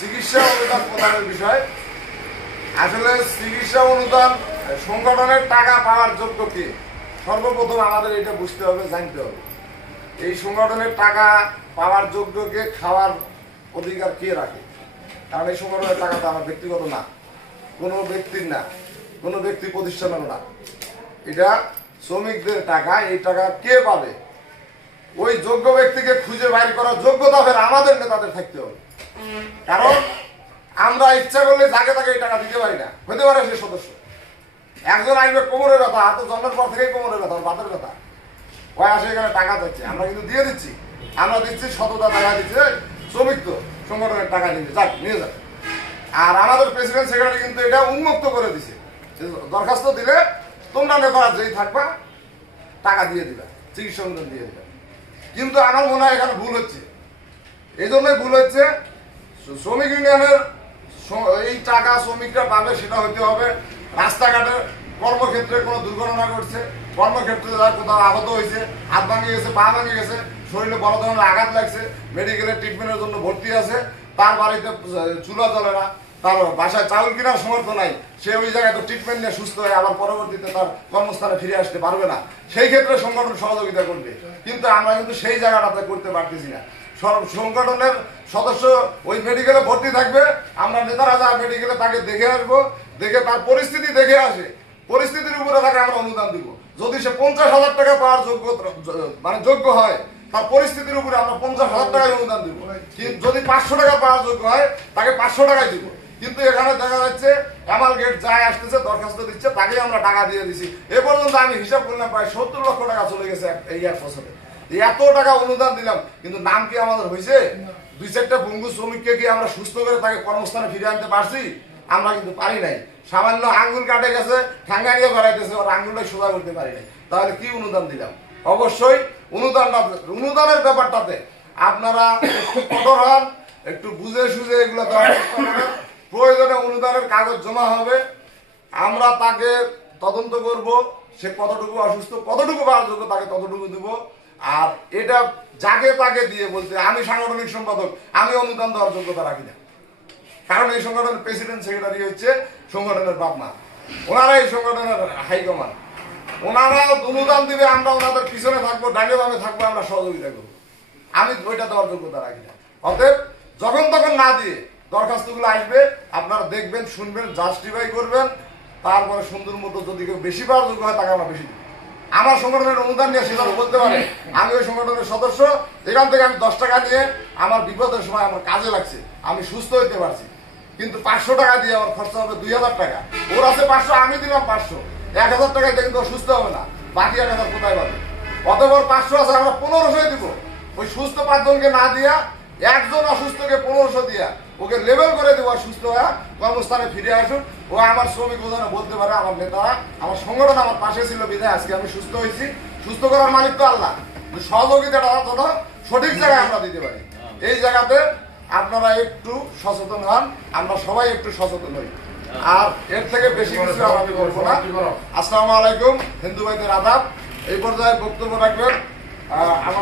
চিকিৎসা অনুদান প্রদানের বিষয়। আসলে চিকিৎসা অনুদান সংগঠনের টাকা পাওয়ার যোগ্য কে, সর্বপ্রথম আমাদের এটা বুঝতে হবে, জানতে হবে এই সংগঠনের টাকা পাওয়ার যোগ্য কে, খাওয়ার অধিকার কে রাখে। কারণ এই সংগঠনের টাকা তো আমার ব্যক্তিগত না, কোনো ব্যক্তির না, কোনো ব্যক্তি প্রতিষ্ঠানের না, এটা শ্রমিকদের টাকা। এই টাকা কে পাবে, ওই যোগ্য ব্যক্তিকে খুঁজে বাইর করার যোগ্যতা ফের আমাদের নেতাদের থাকতে হবে। কারণ আমরা ইচ্ছা করলে যাকে তাকে এই টাকা দিতে পারি না, হতে পারে সে সদস্য। একজন আসবে কোমরের ব্যথা, তো জন্মের পর থেকেই কোমরের ব্যথা, বাতের ব্যথা, ওই আসে এখানে টাকা চাচ্ছে, আমরা কিন্তু দিয়ে দিচ্ছি, আমরা দিচ্ছি সততা টাকা দিচ্ছি, শ্রমিক তো সংগঠনের টাকা নিয়ে যাক, নিয়ে যাক। আর আমাদের প্রেসিডেন্ট সেক্রেটারি কিন্তু এটা উন্মুক্ত করে দিছে, দরখাস্ত দিলে তোমরা নেতারা যেই থাকবা টাকা দিয়ে দিবা, চিকিৎসা অনুদান দিয়ে দিবা। কিন্তু আমার মনে হয় এখানে ভুল হচ্ছে, এই জন্যই ভুল হচ্ছে। শ্রমিক ইউনিয়নের এই টাকা শ্রমিকরা পাবে, সেটা হতে হবে রাস্তাঘাটে কর্মক্ষেত্রে কোনো দুর্ঘটনা ঘটছে, কর্মক্ষেত্রে যারা কোথাও আহত হয়েছে, হাত ভাঙে গেছে, পা ভাঙে গেছে, শরীরে বড় ধরনের আঘাত লাগছে, মেডিকেলে ট্রিটমেন্টের জন্য ভর্তি আছে, তার বাড়িতে চুলা চলে না, তার বাসায় চাউল কেনার সমর্থ নাই, সে ওই জায়গায় তো ট্রিটমেন্ট নিয়ে সুস্থ হয়ে আবার পরবর্তীতে তার কর্মস্থানে ফিরে আসতে পারবে না, সেই ক্ষেত্রে সংগঠন সহযোগিতা করবে। কিন্তু আমরা কিন্তু সেই জায়গাটাতে করতে পারতেছি না। সংগঠনের সদস্য ওই মেডিকেলে ভর্তি থাকবে, আমরা নেতারা যা মেডিকেলে তাকে দেখে আসবো, দেখে তার পরিস্থিতি দেখে আসে, পরিস্থিতির উপরে তাকে আমরা অনুদান দিব। যদি সে 50,000 টাকা পাওয়ার যোগ্য হয়, তার পরিস্থিতির উপরে আমরা 50,000 টাকায় অনুদান দিব। যদি 500 টাকা পাওয়ার যোগ্য হয়, তাকে 500 টাকায় দিব। কিন্তু এখানে দেখা যাচ্ছে এমাল গেট যায় আসতেছে, দরখাস্ত দিচ্ছে, তাকে আমরা টাকা দিয়ে দিচ্ছি। এ পর্যন্ত আমি হিসাব করলাম প্রায় 70 লক্ষ টাকা চলে গেছে এই এক বছরে। এত টাকা অনুদান দিলাম, কিন্তু নাম কি আমাদের হয়েছে? 2-4টা ভঙ্গু শ্রমিককে কি আমরা সুস্থ করে তাকে কর্মস্থানে ফিরে আনতে পারছি? আমরা কিন্তু পারি নাই। সামান্য আঙ্গুল কাটে গেছে, ঠাঙ্গা নিয়ে বেড়াইতেছে, ওর আঙ্গুলটা সোজা করতে পারি নাই। তাহলে কি অনুদান দিলাম? অবশ্যই অনুদানের ব্যাপারটাতে আপনারা একটু কঠোর হন, একটু বুঝে সুঝে এগুলো দেওয়ার চেষ্টা করেন। প্রয়োজনে অনুদানের কাগজ জমা হবে, আমরা তাকে তদন্ত করব, সে কতটুকু অসুস্থ, কতটুকু পাওয়ার যোগ্য তাকে ততটুকু দিব। আর এটা যাকে তাকে দিয়ে বলতে আমি সাংগঠনিক সম্পাদক, আমি অনুদান দেওয়ার যোগ্যতা রাখি না। কারণ এই সংগঠনের প্রেসিডেন্ট সেক্রেটারি হচ্ছে সংগঠনের বাপ মা, ওনারা এই সংগঠনের হাইকমান্ড, ওনারা অনুদান দিবে, আমরা ওনাদের পিছনে থাকবো, ডানে বামে থাকবো, আমরা সহযোগিতা করবো। আমি ওইটা দেওয়ার যোগ্যতা রাখি না। অতএব যখন তখন না দিয়ে দরখাস্তগুলো আসবে, আপনারা দেখবেন, শুনবেন, জাস্টিফাই করবেন, তারপরে সুন্দর মতো যদি কেউ বেশি পাওয়ার যোগ্য হয় তাকে আমরা বেশি দিব। আমার সংগঠনের অনুদান নিয়ে সেটা বলতে পারে আমি ওই সংগঠনের সদস্য, এখান থেকে আমি 10 টাকা নিয়ে আমার বিপদের সময় আমার কাজে লাগছে, আমি সুস্থ হইতে পারছি। কিন্তু 500 টাকা দিয়ে আমার খরচা হবে 2,000 টাকা, ওর আছে 500, আমি দিলাম 500, 1,000 টাকায় কিন্তু সুস্থ হবে না, বাকি 1,000 কোথায় পাবে? অতঃপর 500 আছে, আমরা 1500 দিব। ওই সুস্থ 5 জনকে না দিয়া একজন অসুস্থকে 1500 দিয়া ওকে লেভেল করে দেবো, সুস্থ হয়ে কর্মস্থানে ফিরে আসুন। ও আমার শ্রমিক বোঝানো বলতে পারে আমার নেতারা, আমার সংগঠন আমার পাশে ছিল বিধায় আজকে আমি সুস্থ হয়েছি। সুস্থ করার মালিক তো আল্লাহ, সহযোগিতাটা তত সঠিক জায়গায় আমরা দিতে পারি। এই জায়গাতে আপনারা একটু সচেতন হন, আমরা সবাই একটু সচেতন হই। আর এর থেকে বেশি কিছু আমি বলবো না। আসসালামু আলাইকুম, হিন্দু ভাইদের আদাব। এই পর্যায়ে বক্তব্য রাখবেন আমার